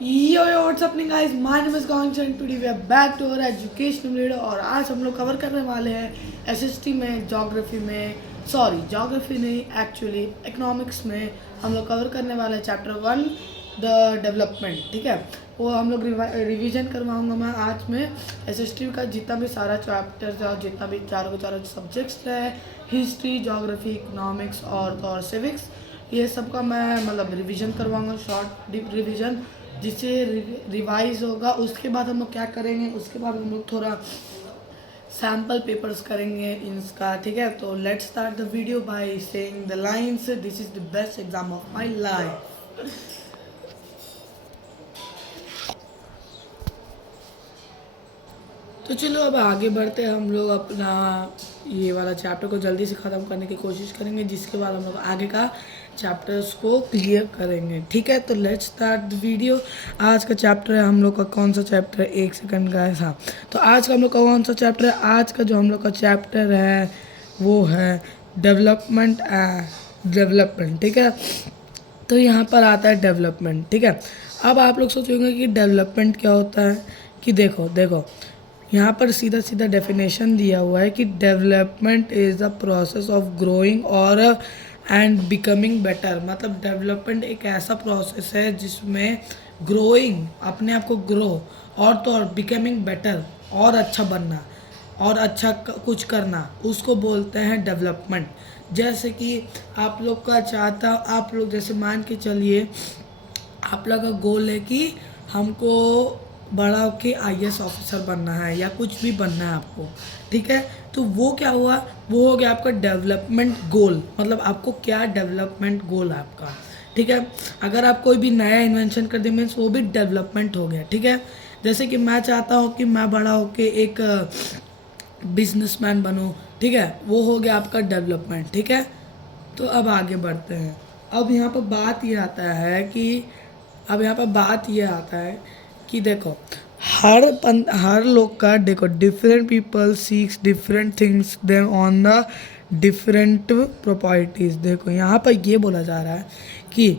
Yo, what's happening guys? My name is Gangcha and today we are back to our educational video और आज हम लोग cover करने वाले हैं एसएसटी में, ज्योग्राफी नहीं एक्चुअली इकोनॉमिक्स में हम लोग कवर करने वाले हैं चैप्टर 1 द डेवलपमेंट। ठीक है, वो हम लोग रिवीजन करवाऊंगा मैं आज में एसएसटी का जितना भी सारा चैप्टर्स है और जितना भी चारों के चारों सब्जेक्ट्स है, हिस्ट्री, ज्योग्राफी, इकोनॉमिक्स और सिविक्स, ये सब का मैं मतलब रिवीजन करवाऊंगा, शॉर्ट रिवीजन जिससे रिवाइज होगा। उसके बाद हम लोग क्या करेंगे, उसके बाद हम लोग थोड़ा सैम्पल पेपर्स करेंगे इसका। ठीक है, तो let's start the video by saying the lines this is the best exam of my life. तो चलो अब आगे बढ़ते हैं, हम लोग अपना ये वाला चैप्टर को जल्दी से ख़त्म करने की कोशिश करेंगे, जिसके बाद हम लोग आगे का चैप्टर्स को क्लियर करेंगे। ठीक है, तो लेट्स स्टार्ट द वीडियो। आज का चैप्टर है हम लोग का कौन सा चैप्टर है, एक सेकंड का ऐसा। तो आज का हम लोग का कौन सा चैप्टर है, आज का जो हम लोग का चैप्टर है वो है डेवलपमेंट। ठीक है, तो यहाँ पर आता है डेवलपमेंट। ठीक है, अब आप लोग सोचेंगे कि डेवलपमेंट क्या होता है, कि देखो यहाँ पर सीधा सीधा डेफिनेशन दिया हुआ है कि development is the process of growing और एंड बिकमिंग बेटर। मतलब डेवलपमेंट एक ऐसा प्रोसेस है जिसमें ग्रोइंग, अपने आप को ग्रो, और तो और बिकमिंग बेटर, और अच्छा बनना और अच्छा कुछ करना, उसको बोलते हैं डेवलपमेंट। जैसे कि आप लोग का चाहता, आप लोग जैसे मान के चलिए आप लोग का गोल है कि हमको बड़ा होके आईएएस ऑफिसर बनना है या कुछ भी बनना है आपको। ठीक है, तो वो क्या हुआ, वो हो गया आपका डेवलपमेंट गोल। मतलब आपको क्या डेवलपमेंट गोल है आपका। ठीक है, अगर आप कोई भी नया इन्वेंशन कर दे मीन्स वो भी डेवलपमेंट हो गया। ठीक है, जैसे कि मैं चाहता हूँ कि मैं बड़ा होके एक बिजनेसमैन बनूँ। ठीक है, वो हो गया आपका डेवलपमेंट। ठीक है, तो अब आगे बढ़ते हैं। अब यहाँ पर बात ये आता है कि देखो हर लोग का, देखो different people seeks different things then on the different properties. देखो यहाँ पर ये बोला जा रहा है कि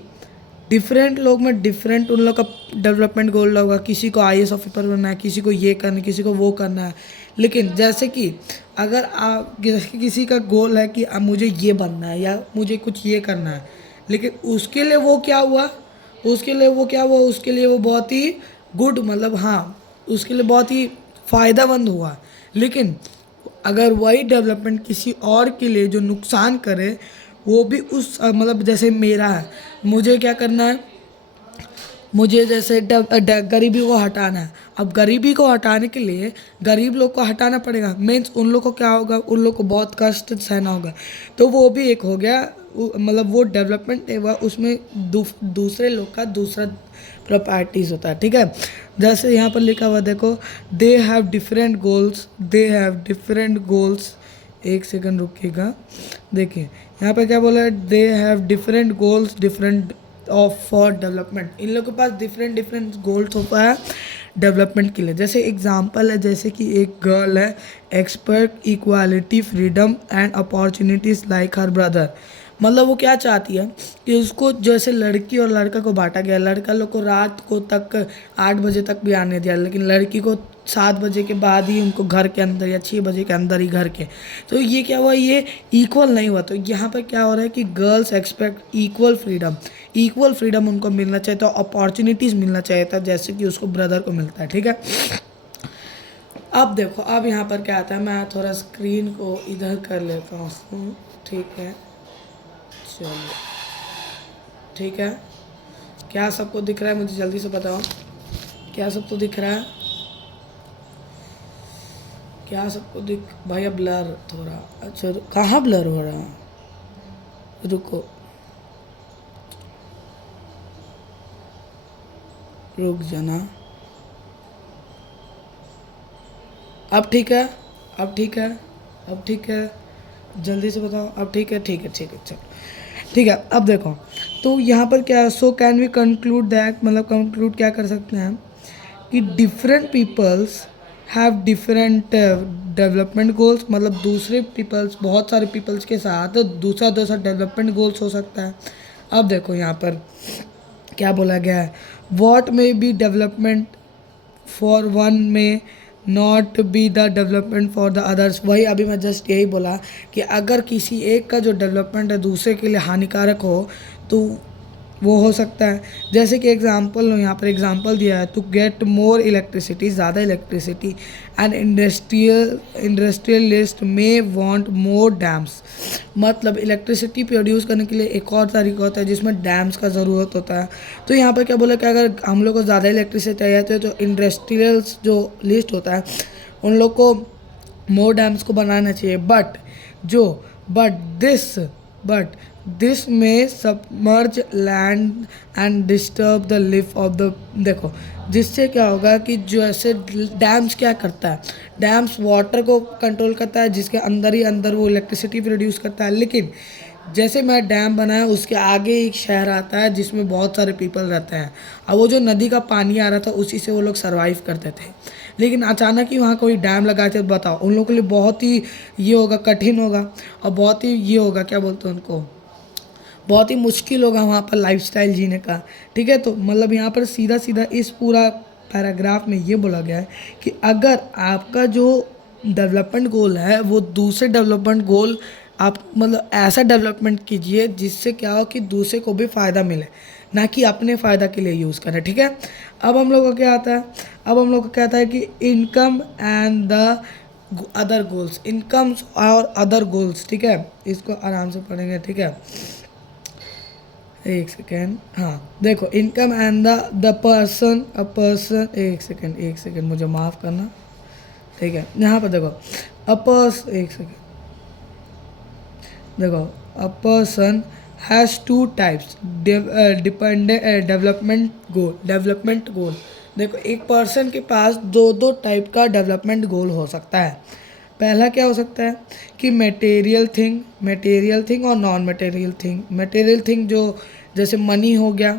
डिफरेंट लोग में डिफरेंट उन लोग का डेवलपमेंट गोल होगा। किसी को आईएएस ऑफिसर बनना है, किसी को ये करना है, किसी को वो करना है। लेकिन जैसे कि अगर आप, जैसे किसी का गोल है कि अब मुझे ये बनना है या मुझे कुछ ये करना है, लेकिन उसके लिए वो क्या हुआ, उसके लिए वो बहुत ही गुड, मतलब हाँ उसके लिए बहुत ही फ़ायदेमंद हुआ। लेकिन अगर वही डेवलपमेंट किसी और के लिए जो नुकसान करे, वो भी उस मतलब जैसे मेरा है, मुझे क्या करना है, मुझे जैसे गरीबी को हटाना है। अब गरीबी को हटाने के लिए गरीब लोग को हटाना पड़ेगा, मीन्स उन लोग को क्या होगा, उन लोग को बहुत कष्ट सहना होगा। तो वो भी एक हो गया, मतलब वो डेवलपमेंट हुआ, उसमें दूसरे लोग का दूसरा प्रॉपर्टीज़ होता है। ठीक है, जैसे यहाँ पर लिखा हुआ देखो, दे हैव डिफरेंट गोल्स। एक सेकंड रुकिएगा, देखिए यहाँ पे क्या बोला है, they have different goals different of for development. इन लोगों के पास डिफरेंट गोल्स होता है डेवलपमेंट के लिए। जैसे एग्जांपल है, जैसे कि एक गर्ल है, expert equality freedom and opportunities like her brother. मतलब वो क्या चाहती है कि उसको जैसे लड़की और लड़का को बांटा गया, लड़का लोग को रात को तक 8 बजे तक भी आने दिया, लेकिन लड़की को 7 बजे के बाद ही उनको घर के अंदर या 6 बजे के अंदर ही घर के। तो ये क्या हुआ, ये इक्वल नहीं हुआ। तो यहाँ पर क्या हो रहा है कि गर्ल्स एक्सपेक्ट इक्वल फ्रीडम उनको मिलना चाहिए था, अपॉर्चुनिटीज़ मिलना चाहिए था जैसे कि उसको ब्रदर को मिलता है। ठीक है, अब देखो अब यहाँ पर क्या आता है, मैं थोड़ा स्क्रीन को इधर कर लेता हूँ। ठीक है, चलो ठीक है, क्या सबको दिख रहा है, मुझे जल्दी से बताओ, क्या सबको दिख रहा है, क्या सबको दिख, भैया ब्लर थोड़ा, अच्छा कहाँ ब्लर हो रहा है, रुको रुक जाना। अब ठीक है, अब ठीक है, जल्दी से बताओ, अब ठीक है चलो ठीक है। अब देखो, तो यहाँ पर क्या, so can we conclude that, मतलब कंक्लूड क्या कर सकते हैं कि different peoples have different development goals. मतलब दूसरे पीपल्स, बहुत सारे पीपल्स के साथ दूसरा डेवलपमेंट गोल्स हो सकता है। अब देखो यहाँ पर क्या बोला गया है, what may be development for one may not be the development for the others. वही अभी मैं जस्ट यही बोला कि अगर किसी एक का जो डेवलपमेंट है दूसरे के लिए हानिकारक हो तो वो हो सकता है। जैसे कि एग्जांपल यहाँ पर एग्जांपल दिया है, टू गेट मोर इलेक्ट्रिसिटी, ज़्यादा electricity, and industrialist may want more dams. मतलब इलेक्ट्रिसिटी प्रोड्यूस करने के लिए एक और तरीका होता है जिसमें डैम्स का ज़रूरत होता है। तो यहाँ पर क्या बोला कि अगर हम लोग को ज़्यादा इलेक्ट्रिसिटी चाहिए तो जो इंडस्ट्रियल्स जो लिस्ट होता है उन लोग को मोर डैम्स को बनाना चाहिए। बट दिस में submerge land and disturb the लिफ ऑफ द। देखो जिससे क्या होगा कि जो ऐसे डैम्स क्या करता है, डैम्स वाटर को कंट्रोल करता है जिसके अंदर ही अंदर वो इलेक्ट्रिसिटी प्रोड्यूस करता है। लेकिन जैसे मैं डैम बनाया उसके आगे एक शहर आता है जिसमें बहुत सारे पीपल रहते हैं। अब वो जो नदी का पानी आ रहा था उसी से वो लोग सर्वाइव करते थे। लेकिन अचानक ही वहाँ कोई डैम लगाए थे, बताओ उन लोगों के लिए बहुत ही ये होगा, कठिन होगा और बहुत ही ये होगा, क्या बोलते हैं उनको, बहुत ही मुश्किल होगा वहाँ पर लाइफस्टाइल जीने का। ठीक है, तो मतलब यहाँ पर सीधा सीधा इस पूरा पैराग्राफ में ये बोला गया है कि अगर आपका जो डेवलपमेंट गोल है वो दूसरे डेवलपमेंट गोल, आप मतलब ऐसा डेवलपमेंट कीजिए जिससे क्या हो कि दूसरे को भी फ़ायदा मिले, ना कि अपने फ़ायदा के लिए यूज़ करें। ठीक है, अब हम लोग को क्या आता है, अब हम लोग को क्या आता है कि income and the other goals, incomes और अदर गोल्स। ठीक है, इसको आराम से पढ़ेंगे। ठीक है, एक सेकेंड, हाँ देखो, income and the person, a person, एक सेकेंड मुझे माफ़ करना। ठीक है, यहाँ पर देखो एक सेकेंड, देखो a person has two types dependent development goal. देखो एक पर्सन के पास दो टाइप का डेवलपमेंट गोल हो सकता है। पहला क्या हो सकता है कि मटेरियल थिंग और non material thing. Material thing जो जैसे मनी हो गया,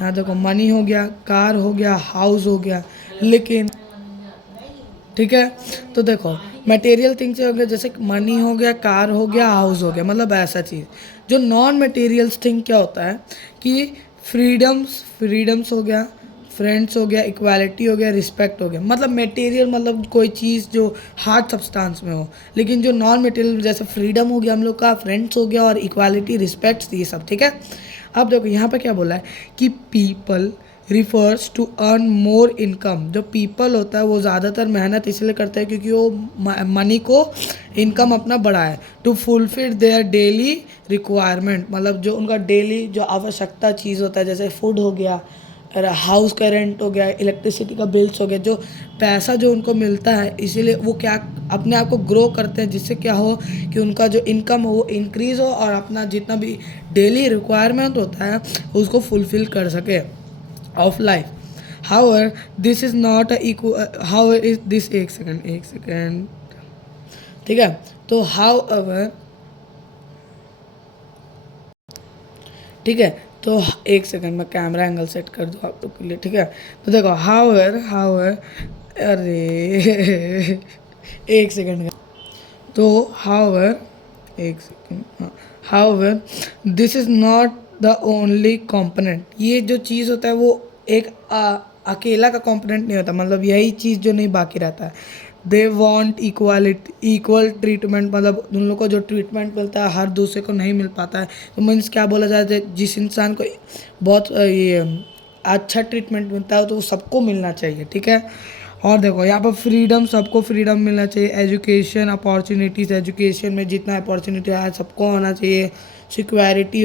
यहाँ देखो मनी हो गया, कार हो गया, हाउस हो गया। लेकिन ठीक है, तो देखो मटेरियल थिंग से हो गया, जैसे मनी हो गया, कार हो गया, हाउस हो गया, मतलब ऐसा चीज़। जो नॉन मटेरियल्स थिंग क्या होता है कि फ्रीडम्स हो गया, फ्रेंड्स हो गया, इक्वालिटी हो गया, रिस्पेक्ट हो गया। मतलब मटेरियल मतलब कोई चीज़ जो हार्ड सब्सटेंस में हो, लेकिन जो नॉन मटेरियल जैसे फ्रीडम हो गया हम लोग का, फ्रेंड्स हो गया और इक्वालिटी, रिस्पेक्ट, ये सब। ठीक है, अब देखो यहाँ पे क्या बोला है कि people refers to earn more income. जो पीपल होता है वो ज़्यादातर मेहनत इसलिए करता है क्योंकि वो मनी को, इनकम अपना बढ़ाए, to fulfil their daily requirement. मतलब जो उनका डेली जो आवश्यकता चीज़ होता है, जैसे फूड हो गया, हाउस का रेंट हो गया, इलेक्ट्रिसिटी का बिल्स हो गया, जो पैसा जो उनको मिलता है, इसीलिए वो क्या अपने आप को ग्रो करते हैं जिससे क्या हो कि उनका जो इनकम हो वो इंक्रीज़ हो और अपना जितना भी डेली रिक्वायरमेंट होता है उसको फुलफ़िल कर सके of life. However this is not a equal, however is this, एक सेकेंड। ठीक है, तो हाउएवर, ठीक है, तो एक सेकंड मैं कैमरा एंगल सेट कर दूँ आप लोग के लिए। ठीक है, तो देखो हाउएवर, अरे एक सेकंड, तो हाउएवर, एक सेकंड, हाँ, however this is not the only component. ये जो चीज़ होता है वो एक अकेला का कंपोनेंट नहीं होता, मतलब यही चीज़ जो नहीं बाकी रहता है। दे वॉन्ट इक्वल ट्रीटमेंट, मतलब उन लोग को जो ट्रीटमेंट मिलता है हर दूसरे को नहीं मिल पाता है। तो मीन्स क्या बोला जाता है, जिस इंसान को बहुत ये अच्छा ट्रीटमेंट मिलता है तो वो सबको मिलना चाहिए। ठीक है, और देखो यहाँ पर फ्रीडम, सबको फ्रीडम मिलना चाहिए। एजुकेशन अपॉर्चुनिटीज़, एजुकेशन में जितना अपॉर्चुनिटी है सबको होना चाहिए। सिक्योरिटी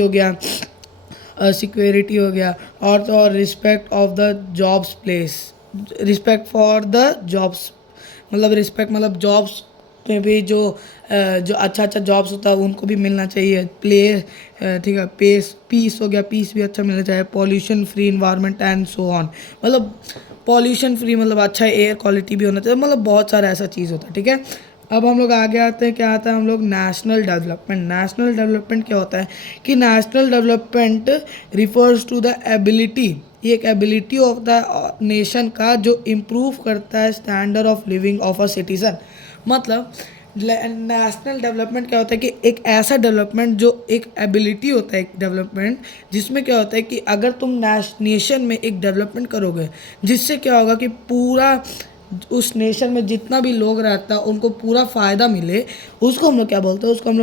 हो गया, और तो और respect of the jobs place, respect for the jobs, मतलब रिस्पेक्ट मतलब जॉब्स में भी जो जो अच्छा जॉब्स होता है उनको भी मिलना चाहिए। ठीक है, पीस हो गया, पीस भी अच्छा मिलना चाहिए। Pollution free environment and so on, मतलब पॉल्यूशन फ्री मतलब अच्छा एयर क्वालिटी भी होना चाहिए, मतलब बहुत सारा ऐसा चीज़ होता है। ठीक है, अब हम लोग आगे आते हैं, क्या आता है हम लोग नेशनल डेवलपमेंट। नेशनल डेवलपमेंट क्या होता है कि national development refers to the ability, ये एक एबिलिटी ऑफ द नेशन का जो इम्प्रूव करता है standard of living of a citizen. मतलब नेशनल डेवलपमेंट क्या होता है कि एक ऐसा डेवलपमेंट जो एक एबिलिटी होता है, एक डेवलपमेंट जिसमें क्या होता है कि अगर तुम नेशन में एक डेवलपमेंट करोगे जिससे क्या होगा कि पूरा उस नेशन में जितना भी लोग रहता है उनको पूरा फ़ायदा मिले, उसको हम लोग क्या बोलते हैं, उसको हम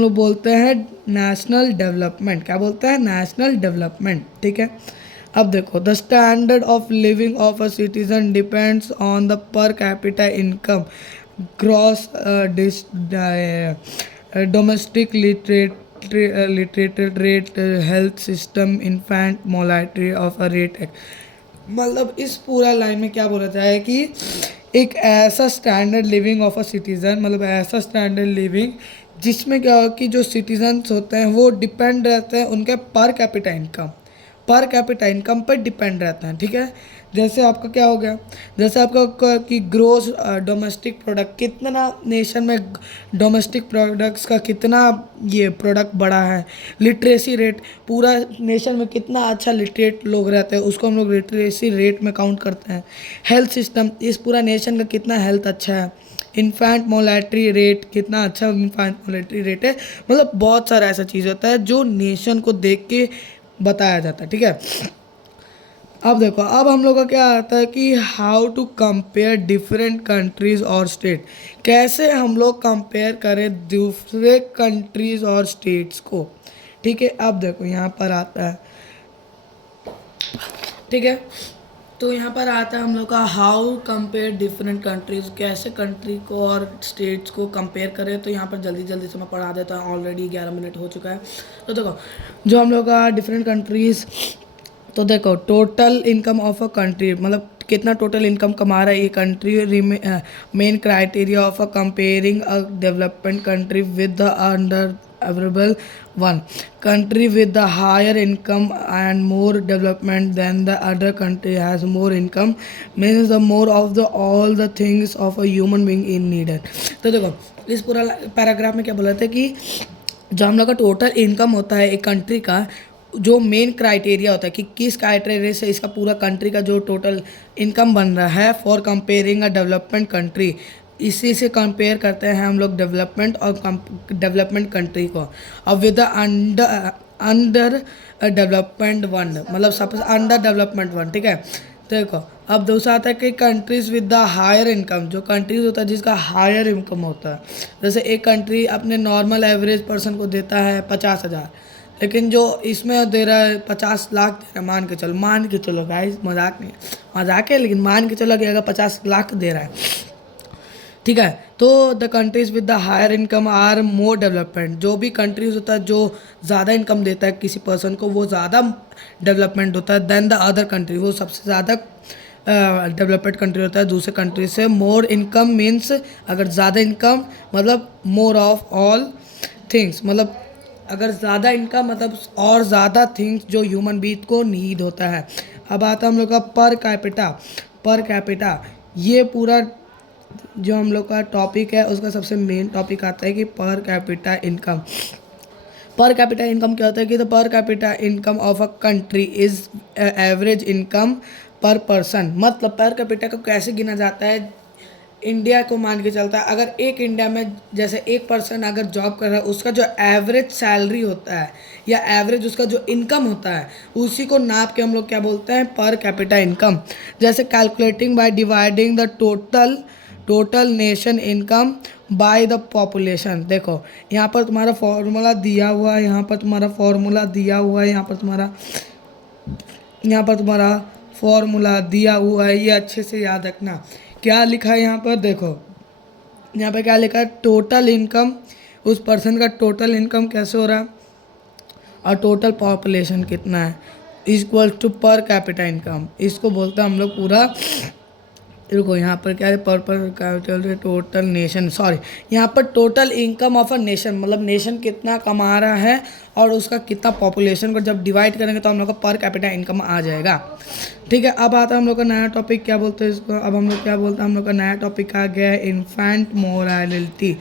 लोग बोलते हैं नेशनल डेवलपमेंट। क्या बोलते हैं? National development. ठीक है, अब देखो, the standard of living of a citizen depends on the पर capita income, gross domestic literate rate, health system, infant mortality of a rate. मतलब इस पूरा लाइन में क्या बोला जाए कि एक ऐसा standard living of a citizen, मतलब ऐसा स्टैंडर्ड लिविंग जिसमें क्या हो कि जो सिटीजन्स होते हैं वो डिपेंड रहते हैं उनके पर कैपिटा इनकम पर डिपेंड रहता है। ठीक है, जैसे आपका क्या हो गया, जैसे आपका कि ग्रोस डोमेस्टिक प्रोडक्ट कितना नेशन में डोमेस्टिक प्रोडक्ट्स का कितना ये प्रोडक्ट बढ़ा है, लिटरेसी रेट पूरा नेशन में कितना अच्छा लिटरेट लोग रहते हैं उसको हम लोग लिटरेसी रेट में काउंट करते हैं। हेल्थ सिस्टम, इस पूरा नेशन का कितना हेल्थ अच्छा है। इन्फेंट मोर्टेलिटी रेट, कितना अच्छा इन्फेंट मोर्टेलिटी रेट है। मतलब बहुत सारा ऐसा चीज़ होता है जो नेशन को देख के बताया जाता है। ठीक है, अब देखो, अब हम लोग का क्या आता है कि how to compare different countries और स्टेट, कैसे हम लोग कंपेयर करें दूसरे कंट्रीज और स्टेट्स को। ठीक है, अब देखो यहाँ पर आता है, ठीक है, तो यहाँ पर आता है हम लोग का हाउ कंपेयर डिफरेंट कंट्रीज, कैसे कंट्री को और स्टेट्स को कंपेयर करें। तो यहाँ पर जल्दी जल्दी से मैं पढ़ा देता हूँ, ऑलरेडी 11 मिनट हो चुका है। तो देखो, जो हम लोग का डिफरेंट कंट्रीज़, तो देखो total income of a country, मतलब कितना टोटल इनकम कमा रहा है ये country, main criteria of a comparing a development country with the under available one country with the higher income and more development than the other country has more income means the more of the all the things of a human being in needed। तो देखो, इस पूरा paragraph में क्या बोला था कि जो हम लोग का टोटल इनकम होता है एक कंट्री का, जो मेन क्राइटेरिया होता है कि किस क्राइटेरिया से इसका पूरा कंट्री का जो टोटल इनकम बन रहा है for comparing a development country, इसी से कंपेयर करते हैं हम लोग डेवलपमेंट और डेवलपमेंट कंट्री को। अब विद अंडर डेवलपमेंट वन, मतलब सबसे अंडर डेवलपमेंट वन। ठीक है, देखो अब दूसरा आता है कि countries with the higher income, जो कंट्रीज़ होता है जिसका हायर इनकम होता है। जैसे एक कंट्री अपने नॉर्मल एवरेज पर्सन को देता है 50,000, लेकिन जो इसमें दे रहा है 50 लाख दे रहा है, मान के चलो गाइस, मजाक नहीं, मजाक है, लेकिन मान के चलो कि अगर 50 लाख दे रहा है, ठीक है, तो the countries with the higher income are more development. जो भी कंट्रीज़ होता है जो ज़्यादा इनकम देता है किसी पर्सन को, वो ज़्यादा डेवलपमेंट होता है देन द अदर कंट्री, वो सबसे ज़्यादा डेवलपमेंट कंट्री होता है दूसरे कंट्री से। मोर इनकम मीन्स, अगर ज़्यादा इनकम मतलब मोर ऑफ ऑल थिंग्स, मतलब अगर ज़्यादा इनकम मतलब और ज़्यादा थिंग्स जो ह्यूमन बीइंग को नीड होता है। अब आता है हम लोग का पर कैपिटा, ये पूरा जो हम लोग का टॉपिक है उसका सबसे मेन टॉपिक आता है कि पर कैपिटा इनकम। पर कैपिटा इनकम क्या होता है कि द पर capita income of a country is average income पर पर्सन। मतलब पर कैपिटा को कैसे गिना जाता है, इंडिया को मान के चलता है, अगर एक इंडिया में जैसे एक पर्सन अगर जॉब कर रहा है, उसका जो एवरेज सैलरी होता है या एवरेज उसका जो इनकम होता है, उसी को नाप के हम लोग क्या बोलते हैं, पर कैपिटा इनकम। जैसे calculating by dividing the total nation income by the population. देखो यहाँ पर तुम्हारा फॉर्मूला दिया हुआ है, यहाँ पर तुम्हारा फॉर्मूला दिया हुआ है, यहाँ पर तुम्हारा फॉर्मूला दिया हुआ है, ये अच्छे से याद रखना। क्या लिखा है यहाँ पर, देखो यहाँ पे क्या लिखा है, टोटल इनकम, उस पर्सन का टोटल इनकम कैसे हो रहा है और टोटल पॉपुलेशन कितना है, equal to per capita income. इसको बोलते हैं हम लोग पूरा, रुको यहाँ पर क्या है, पर टोटल नेशन, सॉरी, यहाँ पर total income of a nation, मतलब नेशन कितना कमा रहा है और उसका कितना पॉपुलेशन को जब डिवाइड करेंगे तो हम लोग का पर कैपिटा इनकम आ जाएगा। ठीक है, अब आता है हम लोग का नया टॉपिक, क्या बोलते हैं इसको, अब हम लोग क्या बोलते हैं, हम लोग का नया टॉपिक आ गया है इन्फेंट मोर्टेलिटी।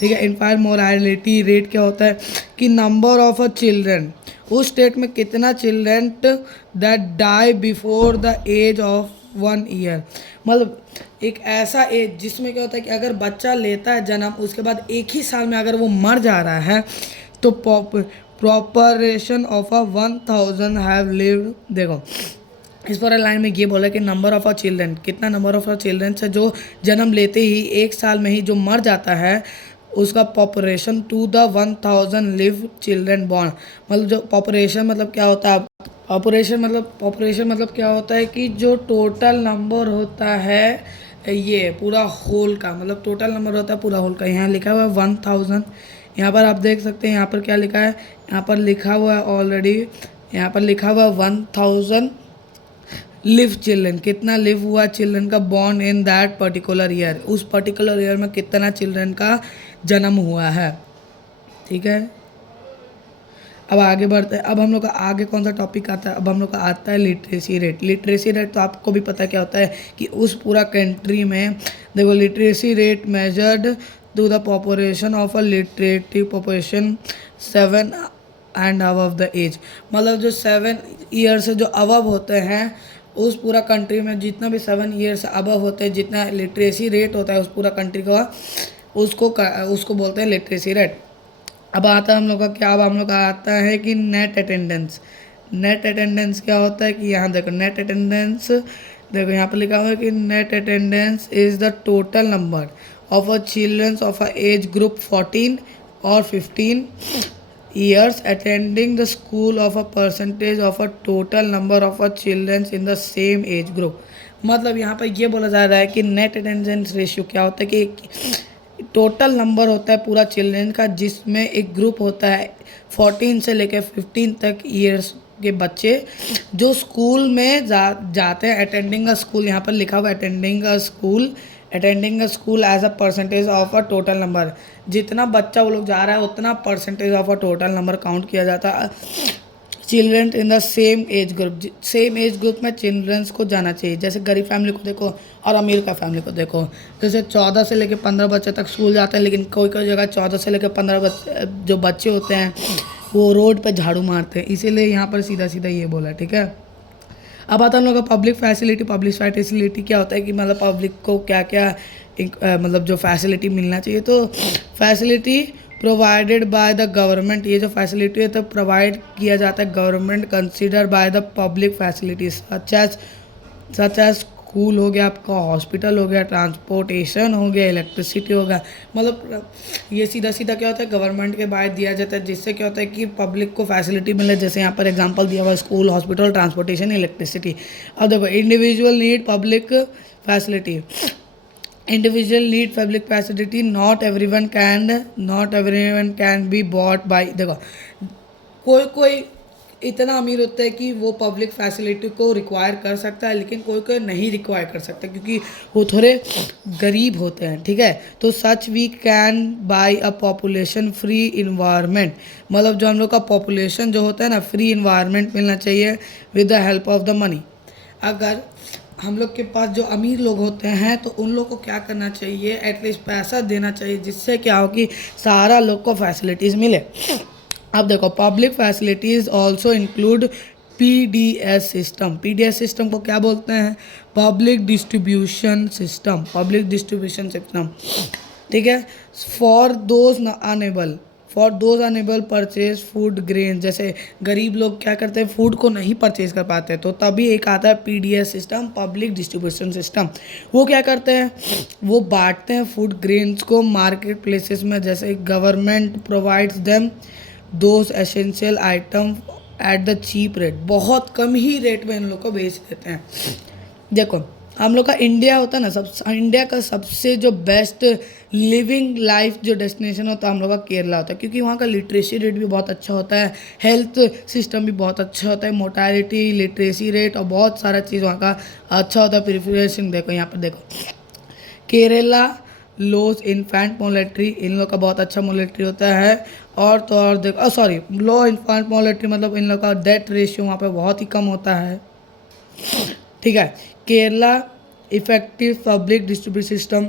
ठीक है, इन्फेंट मोर्टेलिटी रेट क्या होता है कि नंबर ऑफ अ चिल्ड्रन, उस स्टेट में कितना children that die before the age of 1 year, मतलब एक ऐसा एज जिसमें क्या होता है कि अगर बच्चा लेता है जन्म, उसके बाद एक ही साल में अगर वो मर जा रहा है तो प्रॉपरेशन ऑफ अ 1000 हैव लिव्ड। देखो इस पर लाइन में ये बोला कि नंबर ऑफ अ चिल्ड्रन, कितना नंबर ऑफ अ चिल्ड्रन है जो जन्म लेते ही एक साल में ही जो मर जाता है, उसका population to the 1000 live children born. मतलब जो पॉपुलेशन मतलब क्या होता है, पॉपुलेशन मतलब क्या होता है कि जो टोटल नंबर होता है ये पूरा होल का, मतलब टोटल नंबर होता है पूरा होल का। यहाँ लिखा हुआ है 1000, यहाँ पर आप देख सकते हैं यहाँ पर क्या लिखा है, यहाँ पर लिखा हुआ है ऑलरेडी, यहाँ पर लिखा हुआ है 1000 लिव चिल्ड्रन, कितना लिव हुआ चिल्ड्रन का born in that particular year, उस पर्टिकुलर ईयर में कितना चिल्ड्रन का जन्म हुआ है। ठीक है, अब आगे बढ़ते हैं। अब हम लोग का आगे कौन सा टॉपिक आता है, अब हम लोग का आता है लिटरेसी रेट। लिटरेसी रेट तो आपको भी पता है क्या होता है कि उस पूरा कंट्री में, देखो literacy rate measured to the population of a literative population 7 and above the age, मतलब जो 7 ईयर से जो अबव होते हैं उस पूरा कंट्री में, जितना भी 7 ईयर से अबव होते हैं, जितना लिटरेसी रेट होता है उस पूरा कंट्री का, उसको बोलते हैं लिटरेसी रेट। अब आता है हम लोग का क्या, अब हम लोग का आता है कि नेट अटेंडेंस। नेट अटेंडेंस क्या होता है कि यहाँ देखो नेट अटेंडेंस, देखो यहाँ पर लिखा हुआ है कि net attendance is the total number of a childrens of a age group 14 और 15 years attending the school of a percentage of a total number of a children in the same age group। मतलब यहाँ पर ये बोला जा रहा है कि नेट अटेंडेंस रेशियो क्या होता है कि टोटल नंबर होता है पूरा चिल्ड्रन का, जिसमें एक ग्रुप होता है 14 से लेकर 15 तक ईयर्स के बच्चे जो स्कूल में जाते हैं। अटेंडिंग अ स्कूल, यहाँ पर लिखा हुआ है attending a school as a percentage of a total number, जितना बच्चा वो लोग जा रहा है उतना percentage of a total number count किया जाता है। Children in the same age group, same age group में चिल्ड्रंस को जाना चाहिए। जैसे गरीब फैमिली को देखो और अमीर का फैमिली को देखो, जैसे 14 से लेकर 15 बच्चे तक स्कूल जाते हैं, लेकिन कोई कोई जगह 14 से लेकर 15 जो बच्चे होते हैं वो रोड पे झाड़ू मारते हैं, इसीलिए यहाँ पर सीधा सीधा ये बोला। ठीक है, अब आता है हम लोग का पब्लिक फैसिलिटी। पब्लिक फैसिलिटी क्या होता है कि मतलब पब्लिक को क्या क्या मतलब जो फैसिलिटी मिलना चाहिए, तो facility provided by the government, ये जो फैसिलिटी है तो प्रोवाइड किया जाता है government consider by the public facilities such as school हो गया आपका, हॉस्पिटल हो गया, ट्रांसपोर्टेशन हो गया, इलेक्ट्रिसिटी हो गया। मतलब ये सीधा सीधा क्या होता है गवर्नमेंट के बाहर दिया जाता है, जिससे क्या होता है कि पब्लिक को फैसिलिटी मिले। जैसे यहाँ पर एग्जांपल दिया हुआ स्कूल, हॉस्पिटल, ट्रांसपोर्टेशन, इलेक्ट्रिसिटी। अब देखो individual need public facility, individual need public facility, not everyone can be bought by. देखो कोई इतना अमीर होता है कि वो पब्लिक फैसिलिटी को रिक्वायर कर सकता है, लेकिन कोई कोई नहीं रिक्वायर कर सकता क्योंकि वो थोड़े गरीब होते हैं। ठीक है, तो such we can buy a population free environment, मतलब जो हम लोग का पॉपुलेशन जो होता है ना, फ्री इन्वायरमेंट मिलना चाहिए with the help of the money. अगर हम लोग के पास जो अमीर लोग होते हैं तो उन लोग को क्या करना चाहिए, एटलीस्ट पैसा देना चाहिए, जिससे क्या हो कि सारा लोग को फैसिलिटीज़ मिले। अब देखो public facilities also include PDS system. PDS system को क्या बोलते हैं, public distribution system, public distribution system. ठीक है, for those enable purchase food grain, जैसे गरीब लोग क्या करते हैं फूड को नहीं परचेज कर पाते, तो तभी एक आता है PDS system, public distribution system. वो क्या करते हैं, वो बांटते हैं फूड ग्रेन्स को मार्केट प्लेसेस में, जैसे government provides them those essential item at the cheap rate, बहुत कम ही रेट में इन लोग को बेच देते हैं। देखो हम लोग का इंडिया होता है ना, इंडिया का सबसे जो बेस्ट लिविंग लाइफ जो डेस्टिनेशन होता है हम लोग का केरला होता है, क्योंकि वहाँ का लिटरेसी रेट भी बहुत अच्छा होता है, हेल्थ सिस्टम भी बहुत अच्छा होता है, मोर्टालिटी, लिटरेसी रेट और बहुत सारा चीज़ वहाँ का अच्छा होता है। प्रिपरेशन देखो यहाँ पर देखो, केरला लोज इन्फेंट मोलेट्री, इन लोग का बहुत अच्छा मोलेट्री होता है। और तो और देखो सॉरी, लो इन्फेंट मोलेट्री मतलब इन लोग का डेथ रेशियो वहाँ पे बहुत ही कम होता है। ठीक है, Kerala effective public distribution system,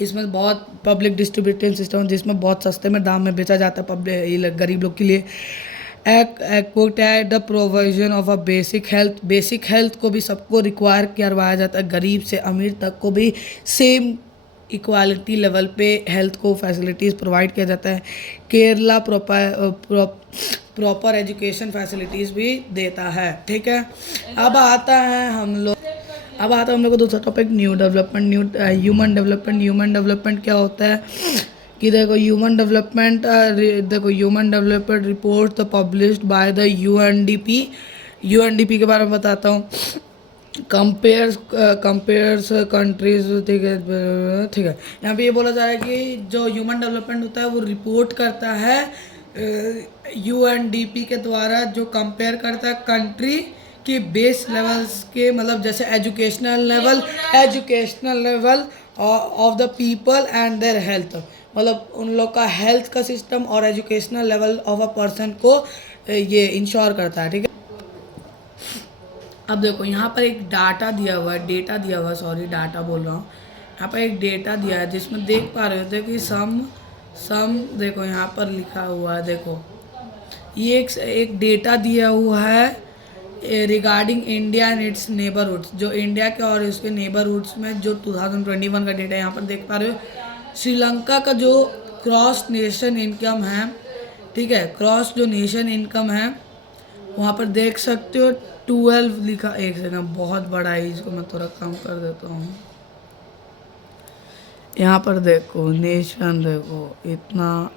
इसमें बहुत पब्लिक डिस्ट्रीब्यूशन सिस्टम जिसमें बहुत सस्ते में दाम में बेचा जाता है पब्लिक गरीब लोग के लिए। एक्ट है the provision of a basic health को भी सबको रिक्वायर करवाया जाता है, गरीब से अमीर तक को भी सेम इक्वालिटी लेवल पे हेल्थ को फैसिलिटीज़ प्रोवाइड किया जाता है। केरला प्रॉपर एजुकेशन फैसिलिटीज़ भी देता है, ठीक है। अब आता है हम लोग को दूसरा topic new development, human development क्या होता है कि देखो human development report published by the UNDP के बारे में बताता हूँ। कंपेयर्स कंट्रीज, ठीक है। यहाँ पे ये बोला जा रहा है कि जो ह्यूमन डेवलपमेंट होता है वो रिपोर्ट करता है यूएनडीपी के द्वारा, जो कंपेयर करता है कंट्री के बेस लेवल्स के, मतलब जैसे educational level of the people and their health, मतलब उन लोग का हेल्थ का सिस्टम और educational level of a person को ये इंश्योर करता है, ठीक है। अब देखो यहाँ पर एक डाटा दिया हुआ है, डाटा दिया है जिसमें देख पा रहे होते कि सम देखो यहाँ पर लिखा हुआ है, देखो ये एक डेटा दिया हुआ है regarding India and it's neighbourhoods, जो इंडिया के और उसके नेबरहुड्स में जो 2021 का डेटा यहाँ पर देख पा रहे हो। श्रीलंका का जो क्रॉस नेशन इनकम है, ठीक है, क्रॉस जो नेशन इनकम है वहाँ पर देख सकते हो 12 लिखा, एक सेकंड बहुत बड़ा है, इसको मैं थोड़ा कम कर देता हूँ। यहाँ पर देखो नेशन, देखो इतना,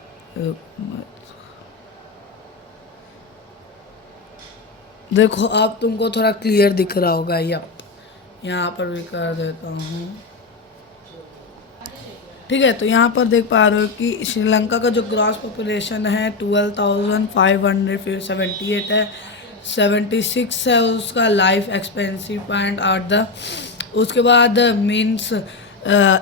देखो अब तुमको थोड़ा क्लियर दिख रहा होगा। यहाँ पर भी कर देता हूँ, ठीक है। तो यहाँ पर देख पा रहे हो कि श्रीलंका का जो ग्रॉस पॉपुलेशन है 12,578 है, 76 है उसका life expensive point out the, उसके बाद मीन्स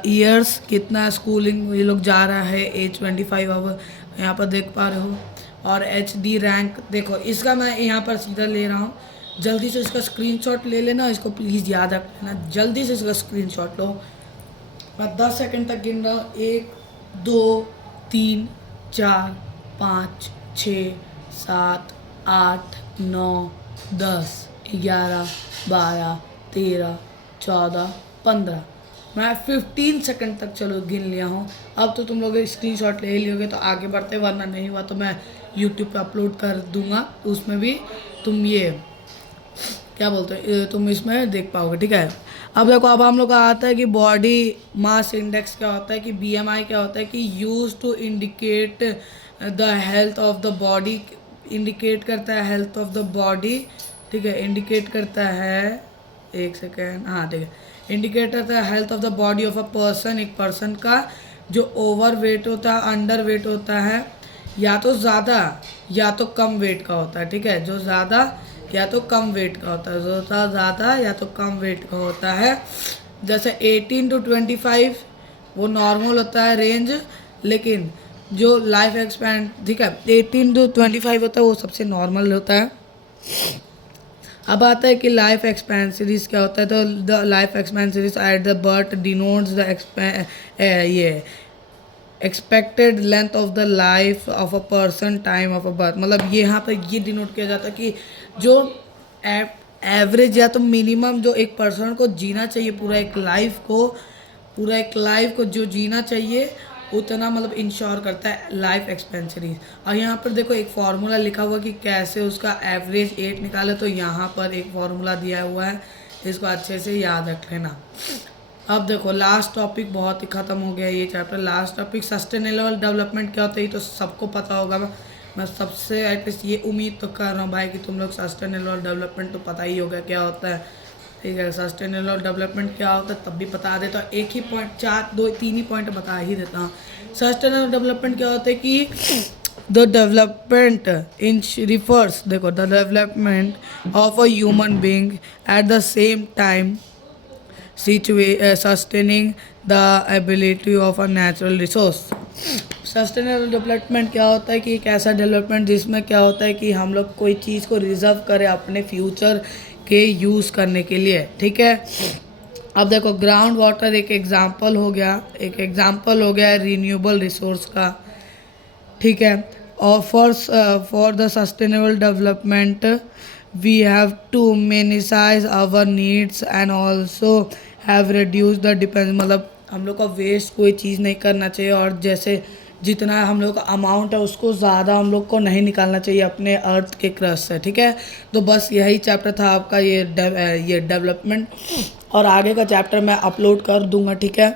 ईयर्स कितना स्कूलिंग ये लोग जा रहा है, एज 25 अब यहाँ पर देख पा रहे हो। और HD रैंक देखो, इसका मैं यहाँ पर सीधा ले रहा हूँ, जल्दी से इसका स्क्रीनशॉट ले लेना, इसको प्लीज़ याद रख लेना, जल्दी से इसका स्क्रीनशॉट लो। मैं 10 सेकंड तक गिन रहा हूँ, 1 2 3 4 5 6 7 8 9 10 11 12 13 14 15, मैं 15 सेकंड तक चलो गिन लिया हूँ। अब तो तुम लोग स्क्रीनशॉट ले लियोगे तो आगे बढ़ते, वरना नहीं हुआ तो मैं यूट्यूब पे अपलोड कर दूंगा, उसमें भी तुम ये क्या बोलते हैं, तुम इसमें देख पाओगे, ठीक है। अब देखो, अब हम लोग का आता है कि बॉडी मास इंडेक्स क्या होता है, कि BMI क्या होता है, कि use to indicate the health of the body, indicate करता है हेल्थ ऑफ द बॉडी, ठीक है, इंडिकेट करता है, एक सेकेंड, हाँ ठीक है, इंडिकेट करता है health of the body of a person, एक पर्सन का जो ओवर वेट होता है, अंडर वेट होता है, या तो ज़्यादा या तो कम वेट का होता है, ठीक है, जो ज़्यादा या तो कम वेट का होता है, जो ज़्यादा या तो कम वेट का होता है। जैसे 18 to 25 वो नॉर्मल होता है रेंज, लेकिन जो लाइफ एक्सपेंड, ठीक है, 18 to 25 होता है वो सबसे नॉर्मल होता है। अब आता है कि लाइफ एक्सपेंसिटीज क्या होता है, तो the life expectancies at the birth denotes the ये expected length of the life of a person time of a birth, मतलब ये यहाँ पर ये डिनोट किया जाता है कि जो एवरेज या तो मिनिमम जो एक पर्सन को जीना चाहिए पूरा एक लाइफ को जो जीना चाहिए उतना, मतलब इंश्योर करता है लाइफ एक्सपेंसिटीज। और यहाँ पर देखो एक फार्मूला लिखा हुआ कि कैसे उसका एवरेज एज निकाले, तो यहाँ पर एक फार्मूला दिया हुआ है, इसको अच्छे से याद रख लेना। अब देखो लास्ट टॉपिक बहुत ही ख़त्म हो गया ये chapter. Last topic sustainable development क्या होता है, ये तो सबको पता होगा। मैं सबसे एटलीस्ट ये उम्मीद तो कर रहा हूँ भाई कि तुम लोग सस्टेनेबल डेवलपमेंट तो पता ही होगा क्या होता है, ठीक है। सस्टेनेबल डेवलपमेंट क्या होता है तब भी बता देता हूँ, एक ही पॉइंट 3 ही पॉइंट बता ही देता हूँ। सस्टेनेबल डेवलपमेंट क्या होता है कि द डेवलपमेंट इन रिफर्स, देखो the development of a human being at the same time sustaining the ability of a natural resource। Sustainable development क्या होता है कि एक ऐसा डेवलपमेंट जिसमें क्या होता है कि हम लोग कोई चीज़ को रिजर्व करें अपने फ्यूचर के यूज़ करने के लिए, ठीक है। अब देखो ग्राउंड वाटर एक एग्जांपल हो गया रिन्यूएबल रिसोर्स का, ठीक है। और for the sustainable development we have to minimise our needs and also have reduce the depend, मतलब हम लोग का वेस्ट कोई चीज़ नहीं करना चाहिए, और जैसे जितना हम लोग का अमाउंट है उसको ज़्यादा हम लोग को नहीं निकालना चाहिए अपने अर्थ के क्रस्ट से, ठीक है। तो बस यही चैप्टर था आपका ये डेवलपमेंट, और आगे का चैप्टर मैं अपलोड कर दूंगा, ठीक है।